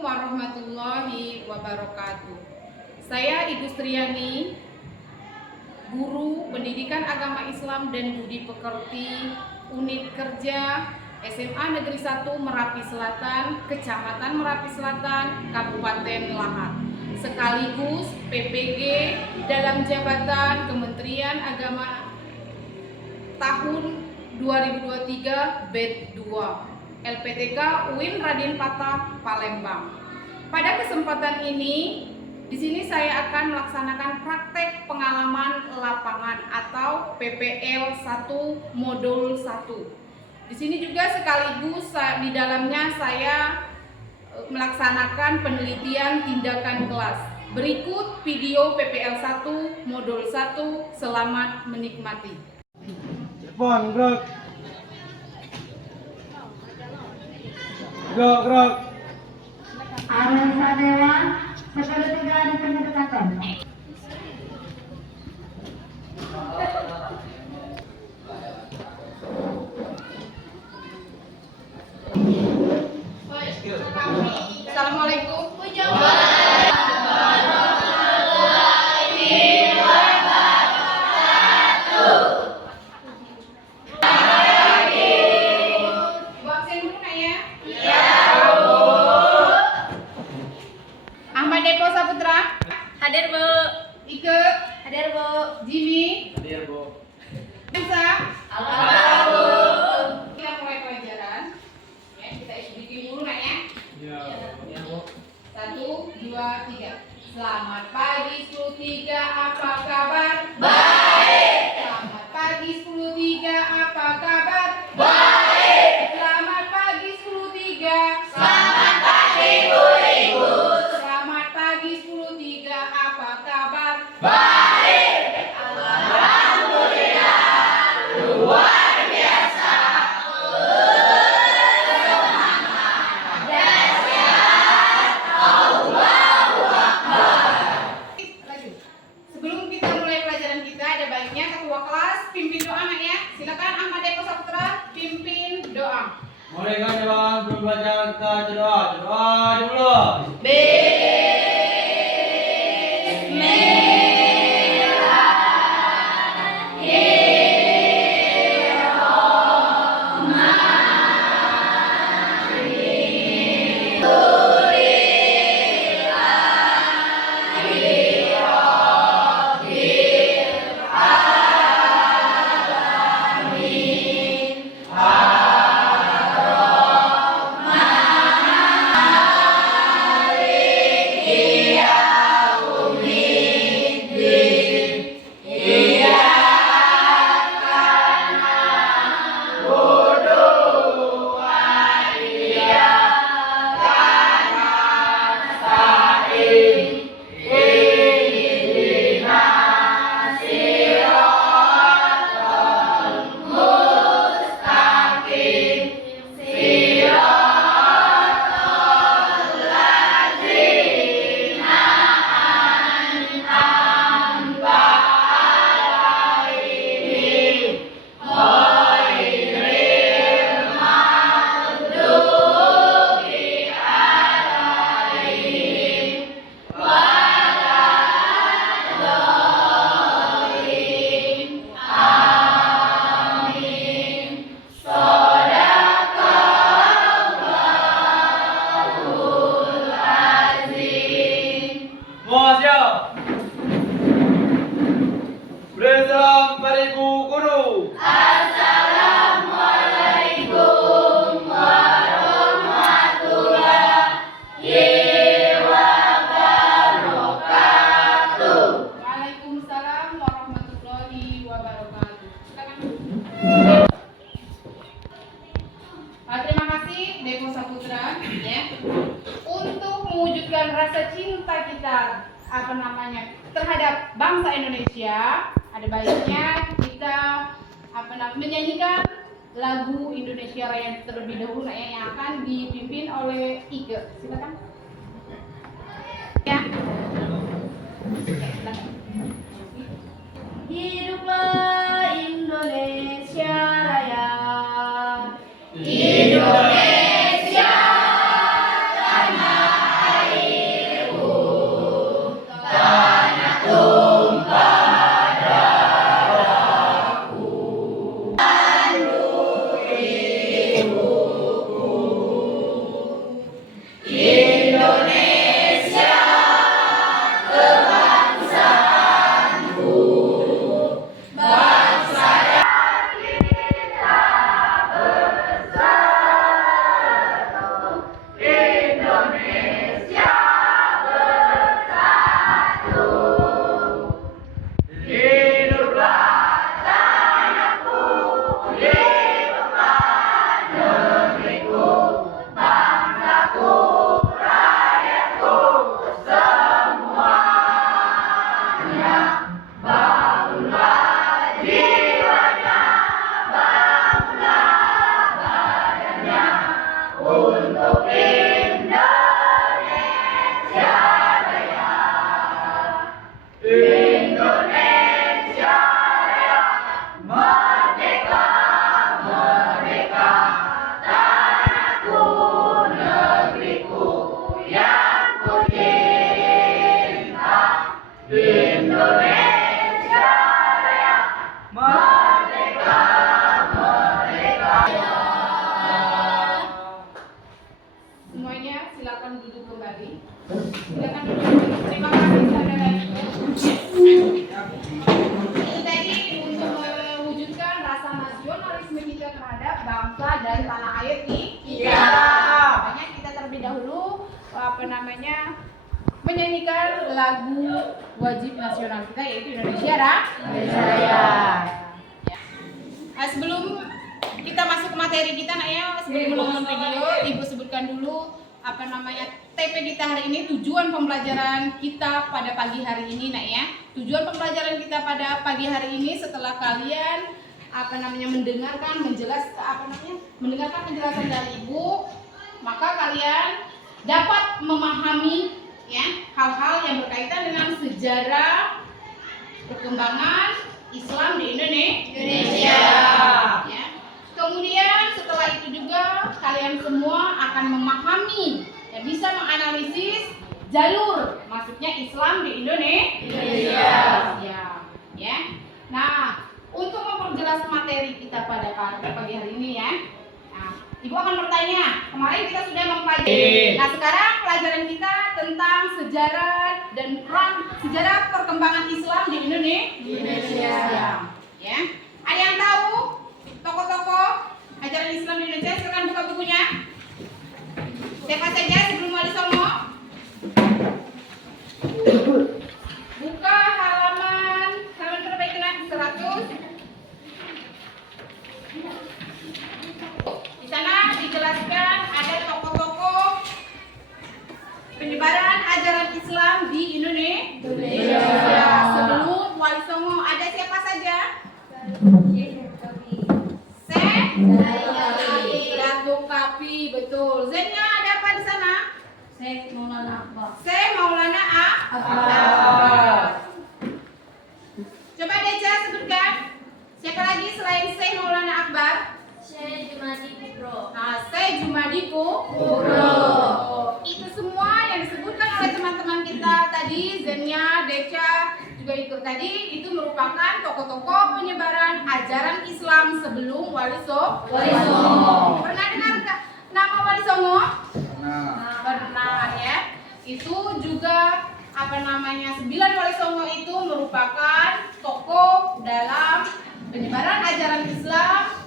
Assalamualaikum warahmatullahi wabarakatuh. Saya Ibu Striani, Guru Pendidikan Agama Islam dan Budi Pekerti Unit Kerja SMA Negeri 1 Merapi Selatan, Kecamatan Merapi Selatan, Kabupaten Lahat, sekaligus PPG dalam jabatan Kementerian Agama tahun 2023 BED 2. LPTK UIN Raden Patah, Palembang. Pada kesempatan ini, di sini saya akan melaksanakan praktek pengalaman lapangan atau PPL 1 modul 1. Di sini juga sekaligus di dalamnya saya melaksanakan penelitian tindakan kelas. Berikut video PPL 1 modul 1. Selamat menikmati. Gerak. Anggota Dewan sepertiga diperkenalkan. Assalamualaikum. Ahmad Depo Saputra. Hadir, Bu. Ike. Hadir, Bu. Jimmy. Hadir, Bu. Elsa. Halo, Bu. Kita mulai pelajaran. Ya, kita ikuti dulu nak ya. Ya, Bu. 1, 2, 3. Selamat pagi 10.3, apa kabar? Baik. Selamat pagi 10.3, apa kabar? Baik. Selamat pagi 10.3. Selamat pagi, Bu Ibu. Selamat pagi 10.3, apa kabar? Baik. Alhamdulillah. Luar biasa. Lanjut. Sebelum kita mulai pelajaran kita, ada baiknya ketua kelas pimpin doa nak ya. Silakan Ahmad Depo Saputra pimpin doa. Mulai kan jalan sebelum belajar kita doa dulu. Siap. Beri salam pada Ibu Guru. Assalamualaikum warahmatullahi wabarakatuh. Waalaikumsalam warahmatullahi wabarakatuh. Silakan. Terima kasih Depo Saputra ya. Untuk mewujudkan rasa cinta kita terhadap bangsa Indonesia, ada baiknya kita menyanyikan lagu Indonesia Raya terlebih dahulu yang akan dipimpin oleh Ike. Silakan. Ya. Silakan. Hiduplah Indonesia Raya. Indonesia tanah semuanya silakan duduk kembali. Silakan duduk kembali. Terima kasih saudara. Itu tadi untuk mewujudkan rasa nasionalisme kita terhadap bangsa dan tanah air kita. Makanya kita terlebih dahulu menyanyikan lagu wajib nasional kita yaitu Indonesia Raya. Sebelum kita masuk ke materi kita, sebelum menonton video, Ibu sebutkan dulu TP kita hari ini, tujuan pembelajaran kita pada pagi hari ini, Tujuan pembelajaran kita pada pagi hari ini setelah kalian mendengarkan penjelasan dari Ibu, maka kalian dapat memahami hal-hal yang berkaitan dengan sejarah perkembangan Islam di Indonesia. Kemudian setelah itu juga kalian semua akan memahami dan bisa menganalisis jalur masuknya Islam di Indonesia. Nah, untuk memperjelas materi kita pada pagi hari ini Ibu akan bertanya, kemarin kita sudah mempelajari. Nah, sekarang pelajaran kita tentang sejarah perkembangan Islam di Indonesia. Ada yang tahu tokoh-tokoh ajaran Islam di Indonesia? Silakan buka bukunya. Siapa saja sebelum Wali Songo? Buka halaman berapa itu 100. Di sana dijelaskan ada tokoh-tokoh penyebaran ajaran Islam di Indonesia. Sebelum Wali Songo ada siapa saja? Datuk Kapi, betul. Z-nya ada apa di sana? Syekh Maulana Akbar. Syekh Maulana Akbar. Coba Deja sebutkan. Siapa lagi selain Syekh Maulana Akbar? Syekh Jumadi Kubro. Nah, Syekh Jumadi Kubro. Itu semua yang disebutkan oleh teman-teman kita tadi, Z-nya, Deca juga ikut tadi, itu merupakan tokoh-tokoh penyebaran ajaran Islam sebelum Wali Songo. Pernah dengar nama Wali Songo? Pernah ya. Itu juga 9 Wali Songo itu merupakan tokoh dalam penyebaran ajaran Islam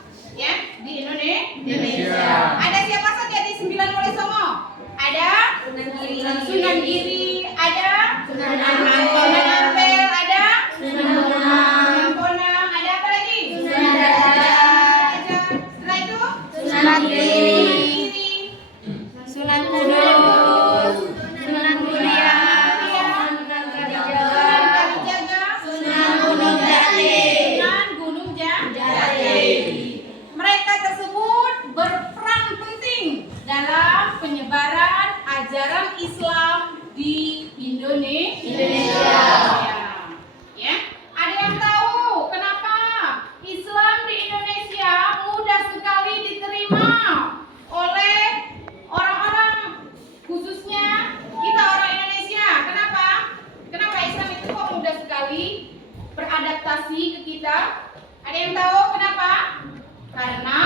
di Indonesia. Ada siapa saja di 9 Wali Songo? Ada Sunan Giri, ada Sunan Ampel, ada Sunan Bonang, ada apa lagi? Sunan Raja. Setelah itu Sunan Giri, Sunan Kudus, Sunan Muria, Sunan Kalijaga, Sunan Gunung Jati. Mereka tersebut berperan penting dalam penyebaran ajaran Islam di Indonesia. Ada yang tahu kenapa Islam di Indonesia mudah sekali diterima oleh orang-orang, khususnya kita orang Indonesia? Kenapa? Kenapa Islam itu kok mudah sekali beradaptasi ke kita? Ada yang tahu kenapa? Karena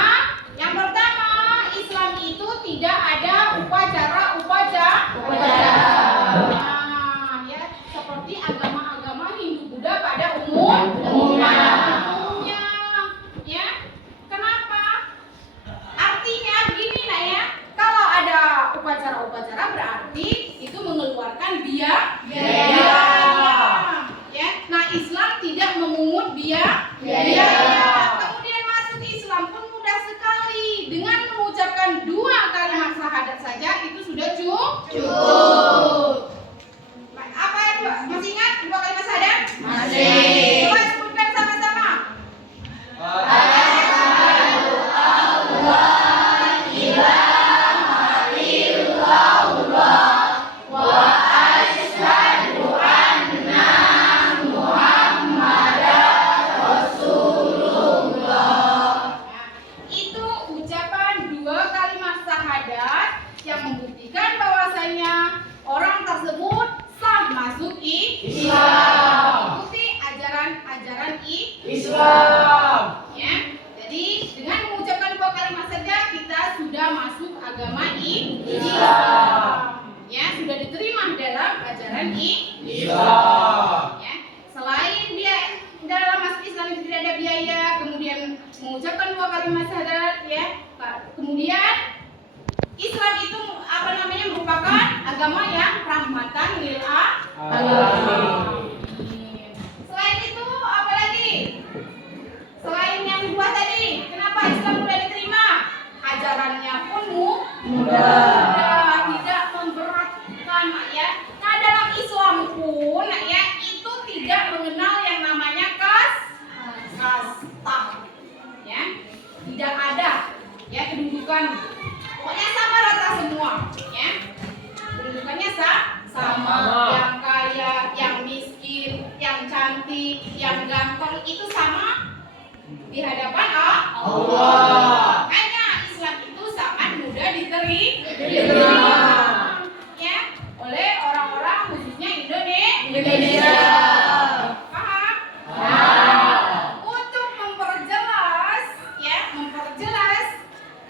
yang pertama, Islam itu tidak ada upacara. Seperti agama-agama Hindu Buddha pada umumnya. Kenapa? Artinya begini kalau ada upacara berarti itu mengeluarkan biaya. Nah, Islam tidak memungut biaya. Kemudian masuk Islam pun mudah sekali. Dengan mengucapkan 2 kalimat syahadat saja itu sudah cukup. Apa ya, masih ingat 2 kalimat syahadat? Masih. Coba sebutkan sama-sama. Itu ucapan 2 kalimat syahadat yang membuktikan bahwasanya orang tersebut sah masuk Islam. Ikuti ajaran Islam. Jadi dengan mengucapkan 2 kalimat saja kita sudah masuk agama Islam. rahmatan lil alamin. Selain itu apa lagi? Selain yang dua tadi, kenapa Islam mudah diterima? Ajarannya pun mudah, tidak memberatkan, nak ya. Nah, dalam Islam pun, nak ya, itu tidak mengenal yang namanya kasta, ya. Tidak ada, ya, kedudukan. Pokoknya sama rata semua, ya. Kedudukannya sama. Yang kaya, yang miskin, yang cantik, yang ganteng itu sama di hadapan Allah. Makanya Islam itu sangat mudah diterima, ya, oleh orang-orang khususnya Indonesia. Paham? Untuk memperjelas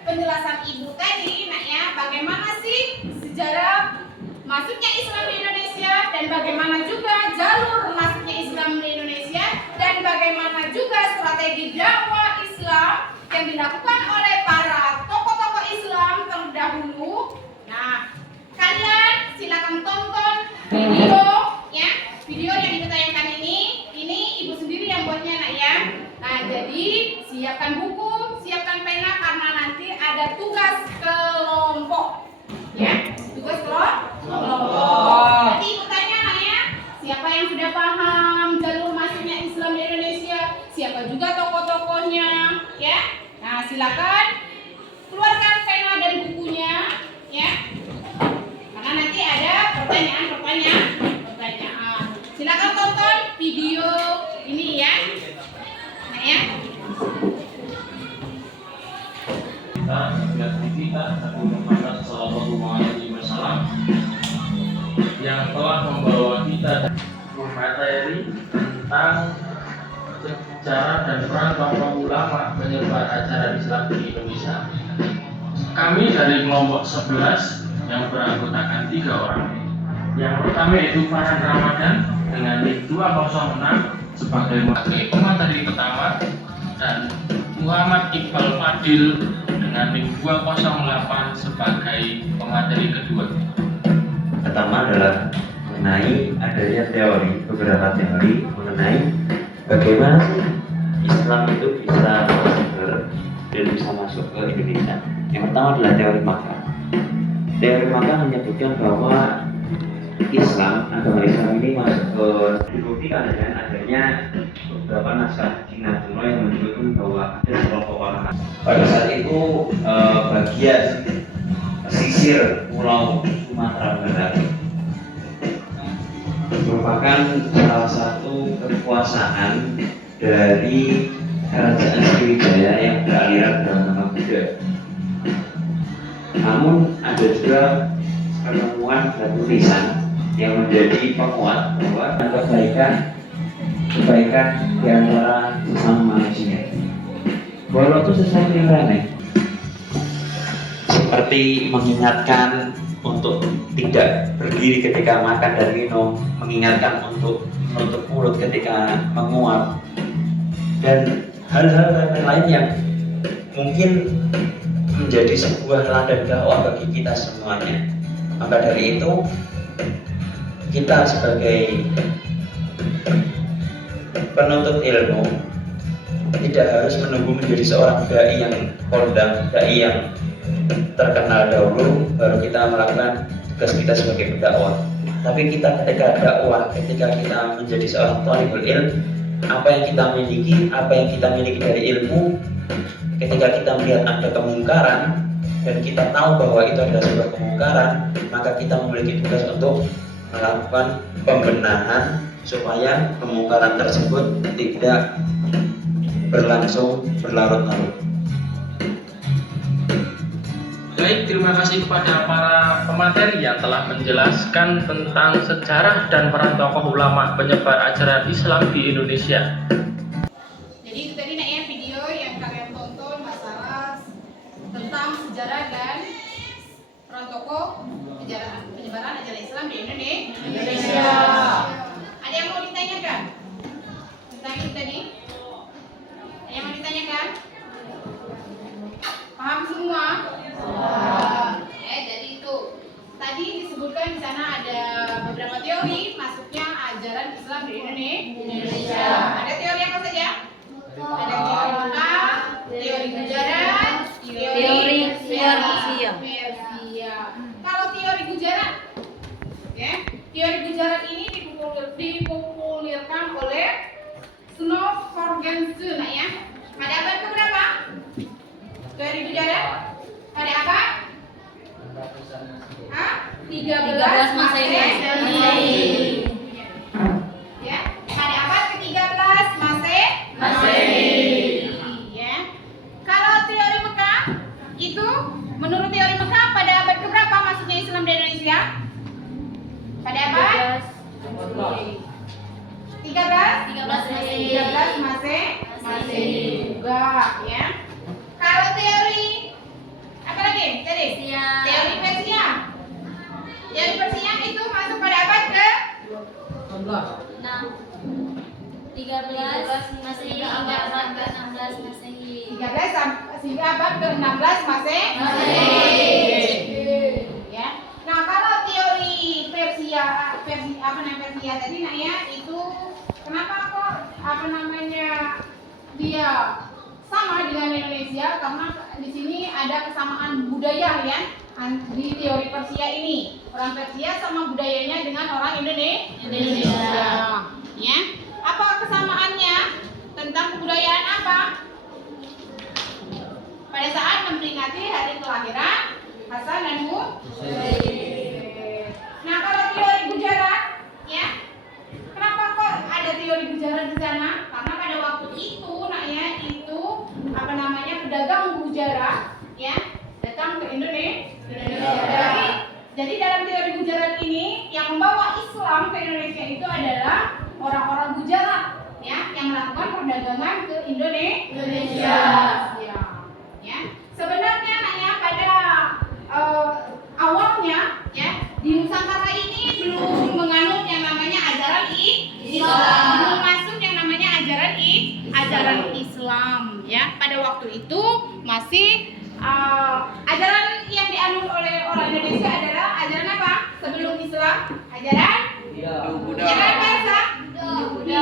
penjelasan ibu tadi, nak ya, bagaimana sih sejarah masuknya Islam di Indonesia dan bagaimana juga jalur masuknya Islam di Indonesia dan bagaimana juga strategi dakwah Islam yang dilakukan oleh para tokoh-tokoh Islam terdahulu. Nah, kalian silakan tonton video yang ditayangkan ini ibu sendiri yang buatnya, nak ya. Nah, jadi siapkan buku, siapkan pena karena nanti ada tugas kelompok, ya, tugas kelompok. Nanti ibu tanya, nak ya, siapa yang sudah paham jalur masuknya Islam di Indonesia, siapa juga tokoh-tokohnya, ya. Nah, silakan keluarkan pena dan bukunya, ya, karena nanti ada pertanyaan. Silakan tonton video ini, ya. Nah, ya. Kita Nabi Muhammad Sallallahu Alaihi Wasallam yang telah membawa kita materi tentang sejarah dan peran tokoh ulama penyebar ajaran Islam di Indonesia. Kami dari kelompok 11 yang beranggotakan 3 orang. Yang pertama itu Farhan Ramadan dengan NIM 206 sebagai pemateri pertama, dan Muhammad Iqbal Fadil dengan NIM 208 sebagai pemateri kedua. Pertama adalah mengenai adanya beberapa teori mengenai bagaimana sih Islam itu bisa tersebar dan bisa masuk ke Indonesia. Yang pertama adalah teori Makkah. Teori Makkah menyebutkan bahwa agama Islam ini masuk ke, dibuktikan dengan adanya beberapa naskah Cina kuno yang menunjukkan bahwa ada sekelompok orang pada saat itu bagian pesisir pulau Sumatera Barat merupakan salah satu kekuasaan dari kerajaan Sriwijaya yang beraliran beragama Buddha. Namun ada juga penemuan batu nisan yang menjadi penguat bahwa kebaikan di antara sesama manusia. Walau itu sesuatu yang remeh, seperti mengingatkan untuk tidak berdiri ketika makan dan minum, mengingatkan untuk menutup mulut ketika menguap, dan hal-hal lain yang mungkin menjadi sebuah ladang dakwah bagi kita semuanya. Maka dari itu, kita sebagai penuntut ilmu tidak harus menunggu menjadi seorang dai yang kondang, dai yang terkenal dahulu baru kita melakukan tugas kita sebagai pendakwah. Tapi kita ketika dakwah, ketika kita menjadi seorang thalibul ilm, apa yang kita miliki dari ilmu, ketika kita melihat ada kemungkaran dan kita tahu bahwa itu adalah sebuah kemungkaran, maka kita memiliki tugas untuk melakukan pembenahan supaya kemungkaran tersebut tidak berlangsung berlarut-larut. Baik, terima kasih kepada para pemateri yang telah menjelaskan tentang sejarah dan peran tokoh ulama penyebar ajaran Islam di Indonesia. Jadi itu tadi, nak ya, video yang kalian tonton masalah tentang sejarah dan peran tokoh penyebaran ajaran Islam di Indonesia. Ada yang mau ditanyakan tentang itu tadi? Ada yang mau ditanyakan? Paham semua? Ya, jadi itu tadi tadi disebutkan di sana ada beberapa teori masuknya ajaran Islam di Indonesia. Ada teori apa saja? Ada teori Mekah, teori Gujarat, teori Persia. Kalau teori Gujarat, ya, teori Gujarat ini dipopulerkan oleh Snow Jorgensen, ya. Pada abad keberapa? Teori Gujarat pada abad 13 Masehi. Ya, pada abad ke-13 Masehi. Ya. Kalau teori Mekah itu menurut teori Mekah pada abad keberapa masuknya Islam di Indonesia? Pada abad 13 Masehi juga, ya. Kalau teori apa lagi? Tadi teori Persia. Teori Persia itu masuk pada abad ke 13 Masehi hingga abad ke-16 Masehi. 13 sehingga abad ke-16 Masehi. Ya. Nah, kalau teori Persia tadi itu kenapa kok dia sama dengan Indonesia? Karena di sini ada kesamaan budaya, ya. Di teori Persia ini orang Persia sama budayanya dengan orang Indonesia. Ya. Apa kesamaannya? Tentang kebudayaan apa? Pada saat memperingati hari kelahiran Hasan dan Husain. Nah, kalau teori Gujarat, ya, kenapa kok ada teori Gujarat di sana? Karena pada waktu itu, pedagang Gujarat, ya, datang ke Indonesia. Jadi dalam teori Gujarat ini yang membawa Islam ke Indonesia itu adalah orang-orang Gujarat, ya, yang melakukan perdagangan ke Indonesia. Ya. Sebenarnya pada awalnya, ya, di Nusantara ini belum menganut yang namanya ajaran Islam, belum masuk yang namanya ajaran Islam, ya. Pada waktu itu masih ajaran yang dianut oleh orang Indonesia adalah ajaran apa? Sebelum Islam, ajaran ajaran Persia, Hindu-Buddha.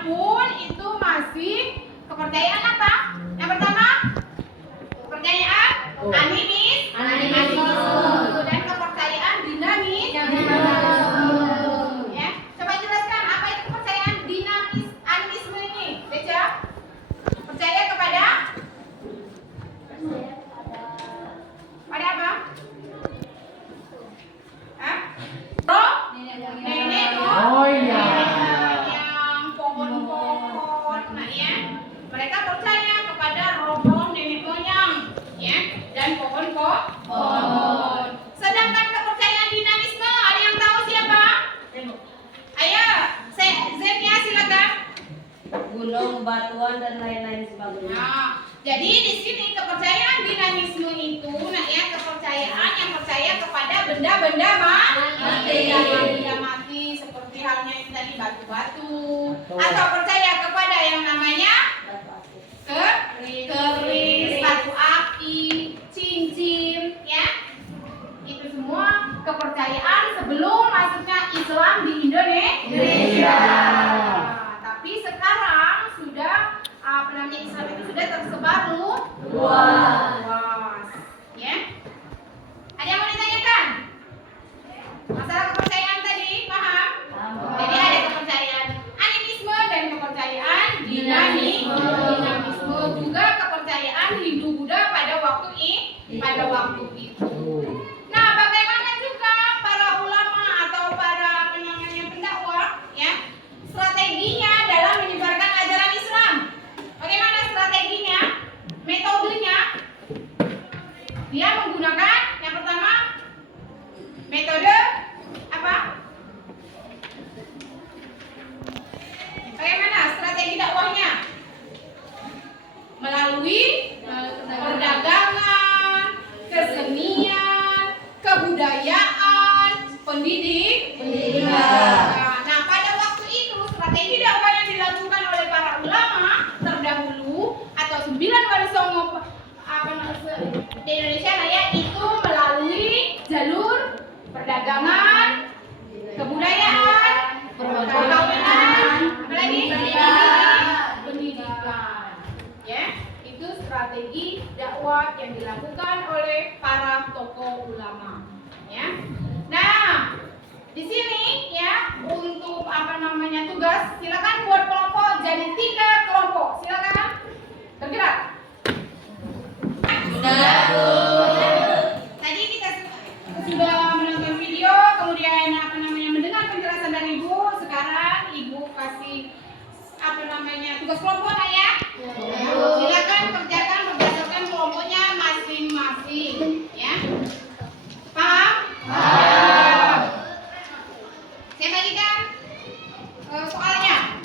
Pun itu masih kepercayaan apa? Yang pertama, kepercayaan animisme dan kepercayaan dinamis. Ya, coba jelaskan apa itu kepercayaan animisme ini, Beca? Percaya kepada apa? Nenek yang pohon-pohon, ya. Mereka percaya kepada roh-roh nenek moyang, ya, dan pohon-pohon. Sedangkan kepercayaan dinamisme, ada yang tahu siapa? Ayo, Zenia silakan. Gunung, batuan dan lain-lain sebagainya. Nah, jadi di sini kepercayaan dinamisme itu, ya, kepercayaan yang percaya kepada benda-benda mati, seperti halnya yang tadi batu-batu, atau percaya kepada yang namanya keris, batu api, cincin, ya. Itu semua kepercayaan sebelum masuknya Islam di Indonesia. Tapi sekarang sudah Islam itu sudah tersebar luas. Ya. Ada yang mau ditanyakan? Masalah kepercayaan tadi, paham? Jadi ada kepercayaan animisme dan kepercayaan dinamisme, juga kepercayaan Hindu-Buddha pada waktu itu. Nah, bagaimana juga para ulama atau para pendakwah, ya, strateginya dalam menyebarkan ajaran Islam? Bagaimana strateginya? Metodenya? Dia menggunakan yang pertama metode apa? Bagaimana strategi dakwahnya? Melalui perdagangan, kesenian, kebudayaan, pendidikan. Nah, pada waktu itu strategi dakwah yang dilakukan oleh para ulama terdahulu atau 9 wali songo di Indonesia, ya, itu melalui perdagangan, kebudayaan, perkawinan, apa lagi? Pendidikan. Ya, itu strategi dakwah yang dilakukan oleh para tokoh ulama. Ya. Nah, di sini ya untuk tugas, silakan buat kelompok jadi 3 kelompok. Silakan bergerak. Tadi kita sudah menonton video, kemudian mendengar penjelasan dari Ibu. Sekarang Ibu kasih tugas kelompok ya. Silakan kerjakan berdasarkan kelompoknya masing-masing. Ya. Paham? Saya bagikan soalnya.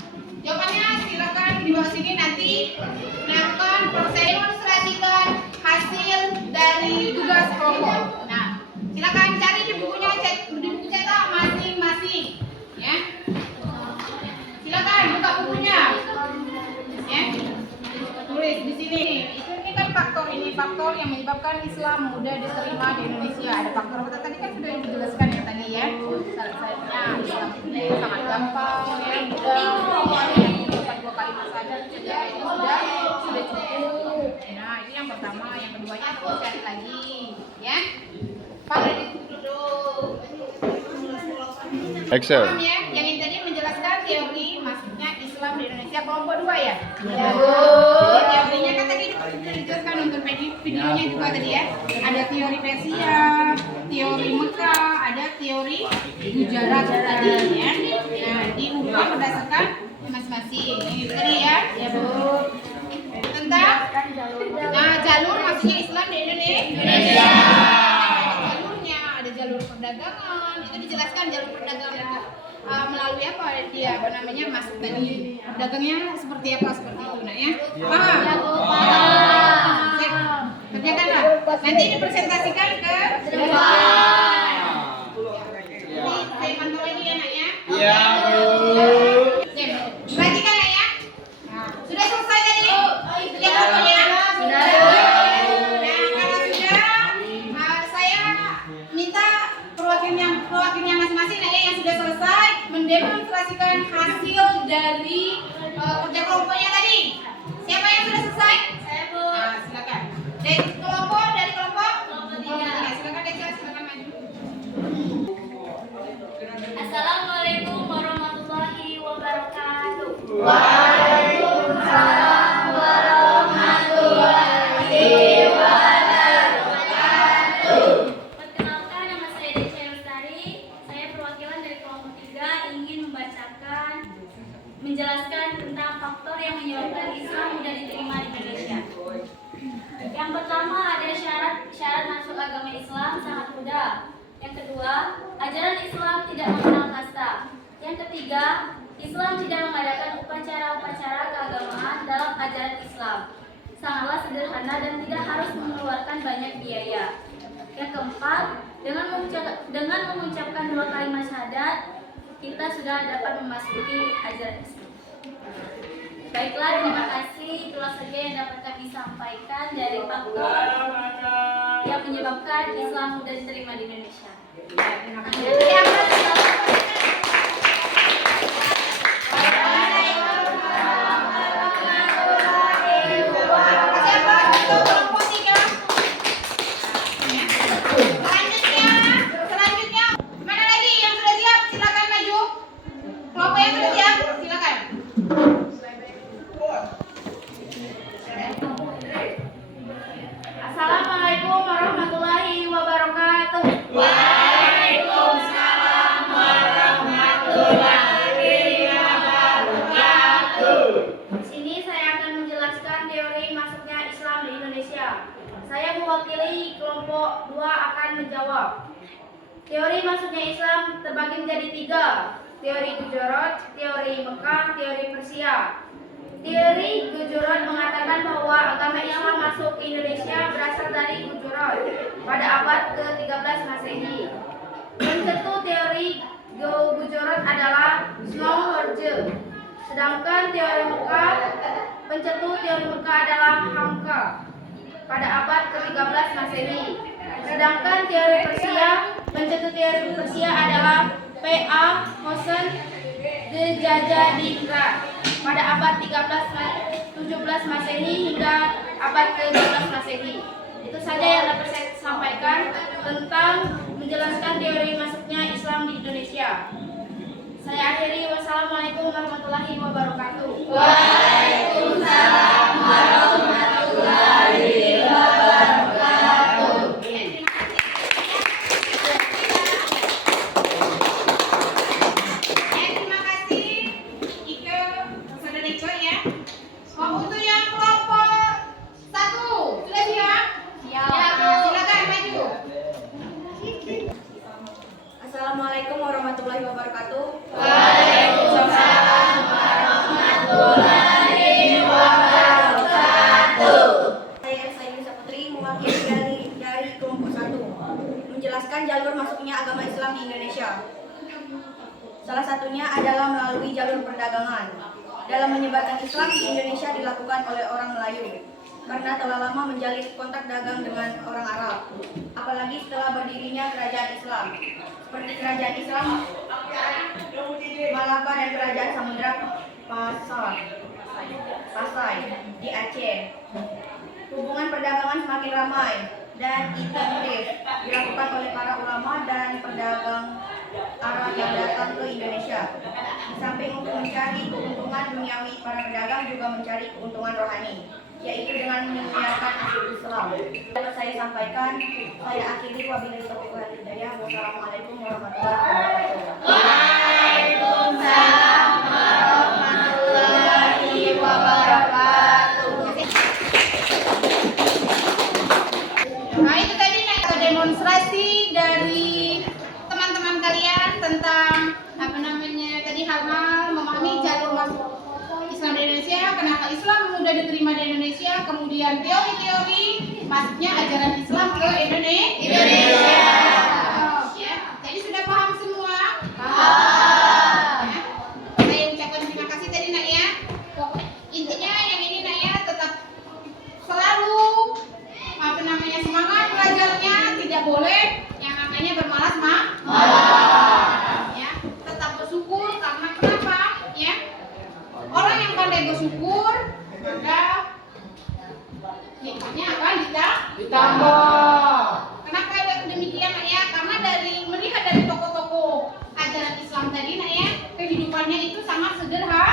Jawabannya silakan di bawah sini nanti melakukan proses demonstrasikan hasil dari tugas kelompok. Nah, silakan cari di bukunya, di buku cetak masing-masing. Ya. Silakan buka bukunya. Ya. Tulis di sini. Ini kan faktor yang menyebabkan Islam mudah diterima di Indonesia. Ada faktor apa tadi kan sudah dijelaskan ya tadi ya. Salah satunya Islam ini sangat gampang ya, mudah. Yang 2 kalimat saja saja itu sudah cukup. Nah, ini yang pertama, yang keduanya terus cari lagi, ya. Pak, duduk. Excel. Paham ya? Yang ini tadi menjelaskan teori masuknya Islam di Indonesia kelompok 2 ya? Ya, Bu. Jadi teorinya kan tadi sudah dijelaskan, nonton videonya juga tadi ya. Ada teori Persia, teori Mekah, ada teori Gujarat tadi ya. Nah, diubah berdasarkan masing-masing. Ini tadi ya. Ya, Bu. Tentang jalur masuknya Islam di Indonesia. Jalurnya ada jalur perdagangan. Itu dijelaskan jalur perdagangan itu melalui apa dia masuk tadi. Dagangnya seperti apa seperti itu nah ya. Paham? Sip. Kerjakanlah. Nanti dipresentasikan ke depan. Jadi saya pantau lagi ya nak ya. Iya, Bu. Perhatikan ya. Nah, sudah selesai tadi? Sudah pokoknya? Sudah. Nah, kalau sudah saya minta perwakilannya masing-masing ya yang sudah selesai mendemonstrasikan hasil dari kerja kelompoknya tadi. Siapa yang sudah selesai? Saya, Bu. Nah, silakan. Dari kelompok 3. Silakan Deca, silakan maju. Assalamualaikum warahmatullahi wabarakatuh. Waalaikumsalam warahmatullahi wabarakatuh. Perkenalkan, nama saya Deca Lestari. Saya perwakilan dari kelompok 3 ingin menjelaskan tentang faktor yang menyebabkan Islam mudah diterima di Indonesia. Yang pertama ada syarat masuk agama Islam sangat mudah. Yang kedua, ajaran Islam tidak mengenal kasta. Yang ketiga, Islam tidak mengadakan upacara-upacara keagamaan dalam ajaran Islam. Sangatlah sederhana dan tidak harus mengeluarkan banyak biaya. Yang keempat, dengan mengucapkan 2 kalimat syahadat, kita sudah dapat memasuki ajaran Islam. Baiklah, terima kasih. Itulah saja yang dapat kami sampaikan dari faktor yang menyebabkan Islam mudah diterima di Indonesia. Terima kasih. Selanjutnya, mana lagi yang sudah siap? Silakan maju. Kelompok yang sudah siap, silakan. Assalamualaikum warahmatullahi wabarakatuh. Waalaikumsalam warahmatullahi wabarakatuh. Di sini saya akan menjelaskan teori masuknya Islam di Indonesia. Saya mewakili kelompok 2 akan menjawab. Teori masuknya Islam terbagi menjadi 3. Teori Gujarat, teori Mekah, teori Persia. Teori Gujarat mengatakan bahwa agama Islam masuk ke Indonesia berasal dari Gujarat pada abad ke-13 Masehi. Pencetus teori Gujarat adalah Snowhorje. Sedangkan teori Mekah, pencetus teori Mekah adalah Hamka pada abad ke-13 Masehi. Sedangkan teori Persia Pencetus teori Persia adalah P.A. Hosen de Jajadinra pada abad 17 Masehi hingga abad ke-12 Masehi. Itu saja yang dapat saya sampaikan tentang menjelaskan teori masuknya Islam di Indonesia. Saya akhiri. Wassalamualaikum warahmatullahi wabarakatuh. Waalaikumsalam warahmatullahi wabarakatuh. Terima kasih Ike, saudara Ike ya. Untuk yang kelompok 1 sudah siap? Silakan maju. Assalamualaikum warahmatullahi wabarakatuh. Waalaikumsalam warahmatullahi wabarakatuh. Saya Elsa Yunisa Putri mewakili dari kelompok 1 menjelaskan jalur masuknya agama Islam di Indonesia. Salah satunya adalah melalui jalur perdagangan. Dalam menyebarkan Islam di Indonesia dilakukan oleh orang Melayu karena telah lama menjalin kontak dagang dengan orang Arab. Apalagi setelah berdirinya kerajaan Islam seperti kerajaan Islam Malaka dan kerajaan Samudra Pasai di Aceh. Hubungan perdagangan semakin ramai dan intensif dilakukan oleh para ulama dan pedagang Arab yang datang ke Indonesia. Di samping untuk mencari keuntungan duniawi, para pedagang juga mencari keuntungan rohani, yaitu dengan menyiarkan agama Islam. Dapat saya sampaikan, saya akhiri wabillahi taufiq wal hidayah. Wassalamualaikum warahmatullahi wabarakatuh. Waalaikumsalam warahmatullahi wabarakatuh. Nah itu tadi demonstrasi dari teman-teman kalian tentang tadi hal-hal memahami jalur masuk Islam di Indonesia, kenapa Islam mudah diterima di Indonesia, kemudian teori-teori masuknya ajaran Islam ke Indonesia. Ya, jadi sudah paham semua? Paham. Ya. Saya ucapkan terima kasih tadi nak ya. Intinya yang ini nak ya, tetap selalu semangat belajarnya, tidak boleh yang namanya bermalas ya, tetap bersyukur karena kenapa ya, orang yang pandai bersyukur maka nikmatnya akan ditambah. Kenapa demikian nak ya? Karena melihat dari tokoh-tokoh ajaran Islam tadi nak ya, kehidupannya itu sangat sederhana.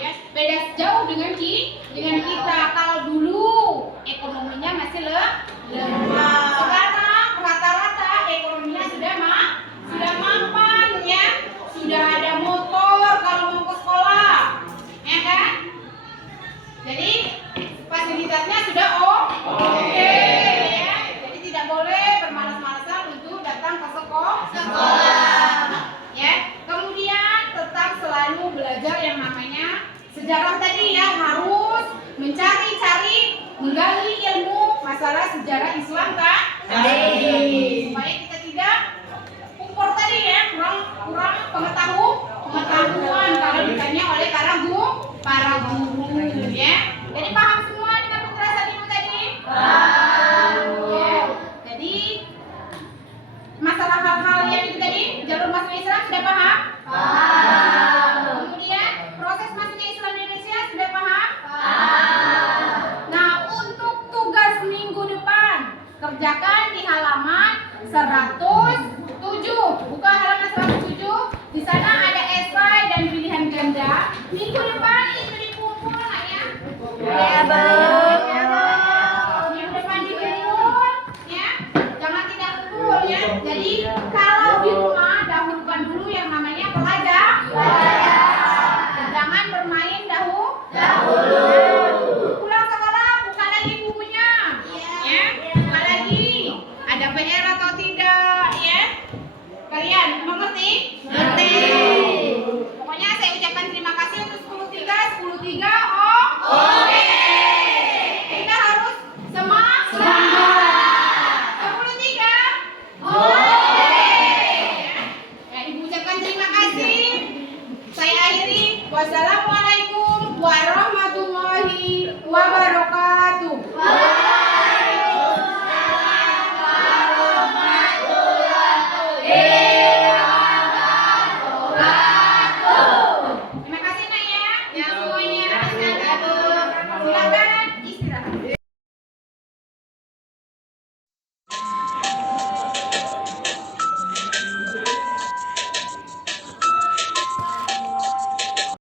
Ya, beda jauh dengan kita. Kalau dulu ekonominya masih lemah. Sekarang rata-rata ekonominya sudah mapan ya. Sudah ada motor kalau mau ke sekolah. Ya kan? Jadi fasilitasnya sudah oke. Ya. Jadi tidak boleh bermalas-malasan untuk datang ke sekolah. Ya. Kemudian tetap selalu belajar yang namanya sejarah tadi ya, harus mencari-cari, menggali ilmu masalah sejarah Islam tadi, supaya kita tidak kumpul tadi ya, kurang pengetahuan kalau ditanya oleh para guru ya. Jadi paham semua dengan penjelasan ibu tadi? Ya. Jadi masalah hal-hal yang itu tadi, jalur masuk Islam sudah paham? Kemudian proses masuknya Islam di Indonesia sudah paham? Nah, untuk tugas minggu depan kerjakan di halaman 107. Buka halaman 107. Di sana ada esai dan pilihan ganda. Minggu depan itu dikumpul nak ya. Ya, Bu. Minggu depan dikumpul ya. Jangan tidak kumpul ya. Jadi kalau di rumah dahulukan dulu yang namanya belajar. Jangan bermain dahulu. Pulang sekolah buka lagi bukunya. Ya, buka lagi. Ada PR atau tidak ya? Kalian mengerti? Ngerti. Pokoknya saya ucapkan terima kasih untuk 10.3